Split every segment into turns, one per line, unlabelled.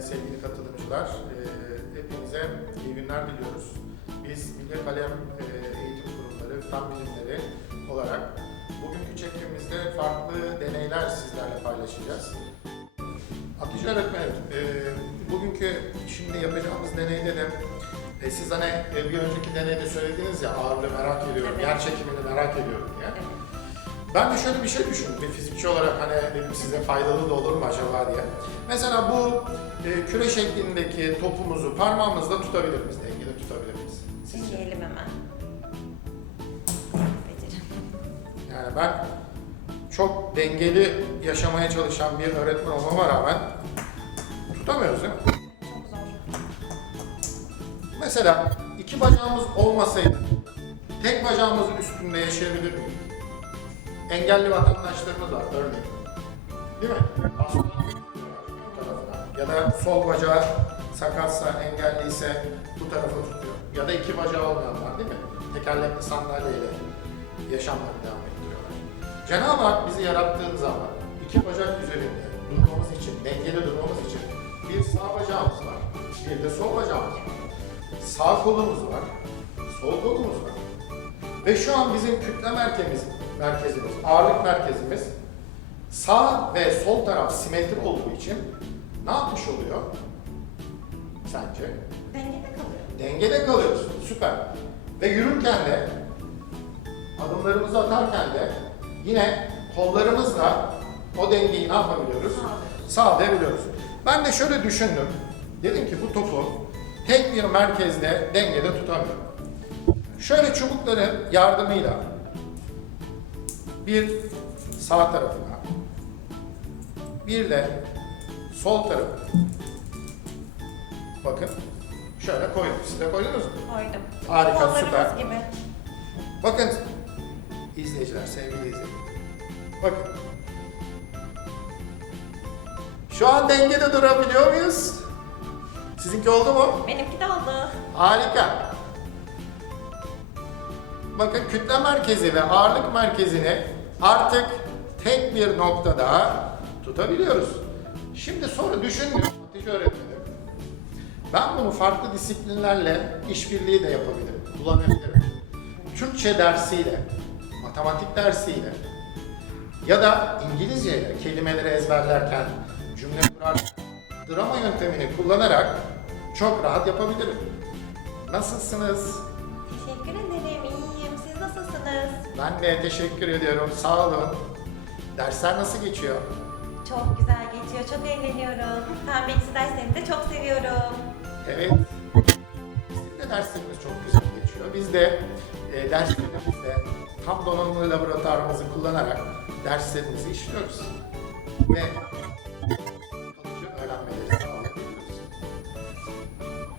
sevgili katılımcılar. E, hepinize iyi günler diliyoruz. Biz Milli Kalem e, Eğitim Kurumları, Fen Bilimleri olarak bugünkü çekimimizde farklı deneyler sizlerle paylaşacağız. Hatice öğretmenim, e, bugünkü şimdi yapacağımız deneyde de e, siz hani bir önceki deneyde söylediniz ya ağırlığı merak ediyorum,
Evet.
yer çekimini merak ediyorum diye.
Evet.
Ben de şöyle bir şey düşündüm. Bir fizikçi olarak hani dedim size faydalı da olur mu acaba diye. Mesela bu e, küre şeklindeki topumuzu parmağımızla tutabilir miyiz? Dengede tutabilir miyiz?
Deneyelim hemen. Becerim.
Yani ben çok dengeli yaşamaya çalışan bir öğretmen olmama rağmen tutamıyoruz değil mi?
Çok zor.
Mesela iki bacağımız olmasaydı tek bacağımızın üstünde yaşayabilir miydik? Engelli vatandaşlarımız var örneğin. Değil mi? Aslında bu tarafına. Ya da sol bacağı sakatsa, engelliyse bu tarafa tutuyor. Ya da iki bacağı olmayanlar değil mi? Tekerlekli sandalyeyle yaşamlarını devam ettiriyorlar. Cenab-ı Hak bizi yarattığı zaman iki bacak üzerinde durmamız için, dengeli durmamız için bir sağ bacağımız var, bir de sol bacağımız var. Sağ kolumuz var, sol kolumuz var. Ve şu an bizim kütle merkezimiz, merkezimiz, ağırlık merkezimiz sağ ve sol taraf simetri olduğu için ne yapmış oluyor? Sence?
Dengede kalıyor.
Dengede kalıyoruz. Süper. Ve yürürken de adımlarımızı atarken de yine kollarımızla o dengeyi ne yapabiliyoruz? Sağlayabiliyoruz. Ben de şöyle düşündüm. Dedim ki bu topu tek bir merkezde dengede tutamıyorum. Şöyle çubukları yardımıyla bir sağ tarafına bir de sol tarafına bakın şöyle koydum. Siz de koydunuz mu?
Koydum.
Harika, süper.
gibi.
Bakın izleyiciler, sevgili izleyiciler. Bakın. Şu an dengede durabiliyor muyuz? Sizinki oldu mu?
Benimki de oldu.
Harika. Bakın kütle merkezi ve ağırlık merkezini artık tek bir noktada tutabiliyoruz. Şimdi sonra düşündüm Hatice öğretmenim. Ben bunu farklı disiplinlerle işbirliği de yapabilirim, kullanabilirim. Türkçe dersiyle, matematik dersiyle ya da İngilizceyle kelimeleri ezberlerken, cümle kurarken drama yöntemini kullanarak çok rahat yapabilirim.
Nasılsınız?
Ben de teşekkür ediyorum. Sağ olun. Dersler nasıl geçiyor?
Çok güzel geçiyor. Çok eğleniyorum. Fen bilgisi derslerini de çok seviyorum.
Evet. Bizim de derslerimiz çok güzel geçiyor. Biz de e, derslerimizde tam donanımlı laboratuvarımızı kullanarak derslerimizi işliyoruz. Ve kalıcı öğrenmeleri sağlayabiliyoruz.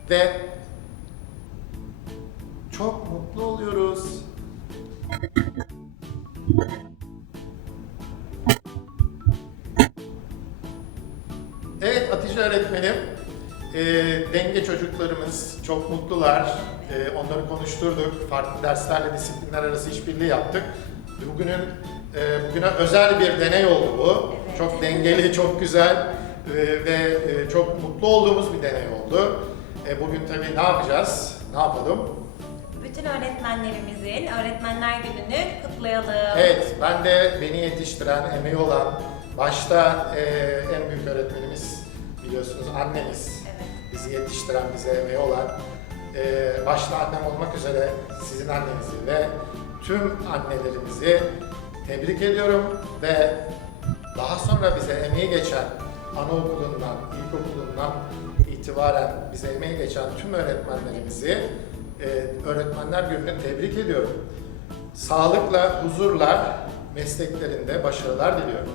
Ve çok mutlu oluyoruz. Evet Hatice öğretmenim, e, denge çocuklarımız çok mutlular. E, onları konuşturduk, farklı derslerle disiplinler arası işbirliği yaptık. Bugünün e, bugüne özel bir deney oldu bu.
Evet.
Çok dengeli, çok güzel e, ve e, çok mutlu olduğumuz bir deney oldu. E, bugün tabii ne yapacağız? Ne yapalım?
Bütün öğretmenlerimizin Öğretmenler Günü'nü kutlayalım.
Evet, ben de beni yetiştiren, emeği olan, başta e, en büyük öğretmenimiz biliyorsunuz annemiz.
Evet.
bizi yetiştiren, bize emeği olan, e, başta annem olmak üzere sizin annenizi ve tüm annelerimizi tebrik ediyorum ve daha sonra bize emeği geçen anaokulundan, ilkokulundan itibaren bize emeği geçen tüm öğretmenlerimizi e, Öğretmenler Günü'nü tebrik ediyorum. Sağlıkla, huzurla mesleklerinde başarılar diliyorum.